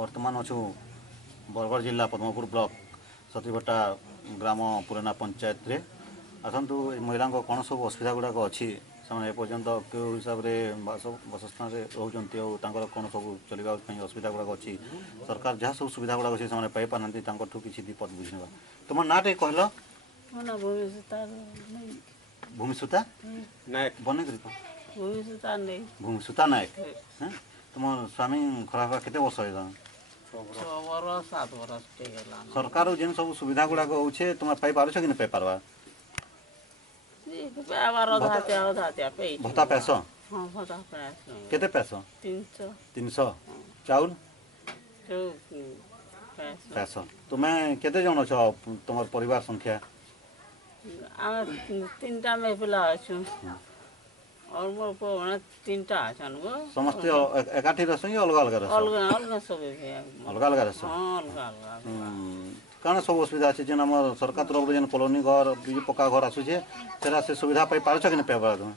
बर्तमान अच्छु बरगढ़ जिला पद्मपुर ब्लॉक सतीभट्टा ग्राम पुराना पंचायत रे आसतु महिला कौन सब असुविधा गुड़ाक अच्छी से एपर्यंत क्यों हिसाब से बसस्थान रोचते और कौन सब चलवा असुविधा गुड़ाक अच्छी सरकार जहाँ सब सुविधा गुड़ाक अच्छी से पाई पाना किसी दीपद बुझा तुम ना टे कहल भूमिसूता बन भूमिसूता नायक तुम स्वामी खराब केते वर्ष है सरकार जेन सब सुविधा गुड़ाक होचे तुम पाई पार कि नहीं पाई पारवा भत्ता पैस केते पैस 300 चाउल पैस तुम्हें केते जन छ तुम परिवार संख्या तीनटा में पिला अच्छु और मोर को तीनटा अछन गो समस्त एकाठी रस अलग अलग रस अलग अलग सब अलग अलग रस अलग अलग कौन सब असुविधा अच्छे जेन आम सरकार तरफ जेन कॉलोनी घर पक्का घर आसूचे सेरा से सुविधा पाई पारछ कि नहीं पाई पार तुम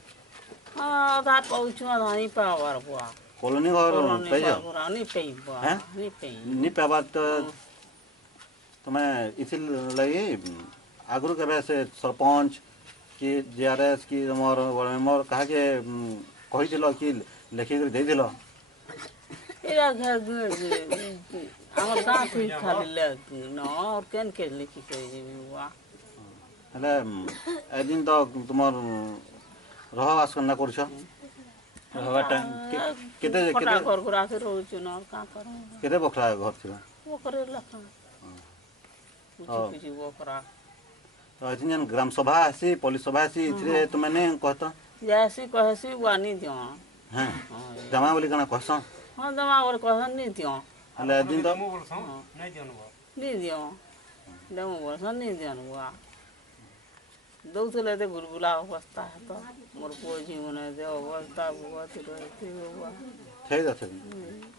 हां आधा पहुंचू आधा नहीं पावर बुआ कॉलोनी घर पाई जाओ नहीं पाई बुआ नहीं पावा तो तुम्हें इसी लगी आगुर के से सरपंच कि जेआरएस कि मोर मोर कहा के कहि दिलो कि लेखि कर दे दिलो एरा घर हमर गांव थी खाली ले न और केन के लिखि के हुआ हले ए दिन तो तुमर रहवास करना करछ रहवा टाइम केते केते घर घर आके रहउछु न का करू केते बखरा घर छिबा वो करे लखा कुछ वो करा तो इतने ग्राम सभा आसी पुलिस सभा आसी इथरे तो मैंने कहता जैसी कहसी वानी दियो हां जमा बोली कना कहस हां जमा और कहन नहीं दियो हले दिन तो नहीं दियो दमो बोलस नहीं दियो हुआ दौथले ते गुलगुला अवस्था है तो मोर को जीवन दे अवस्था बहुत रहती हुआ ठीक है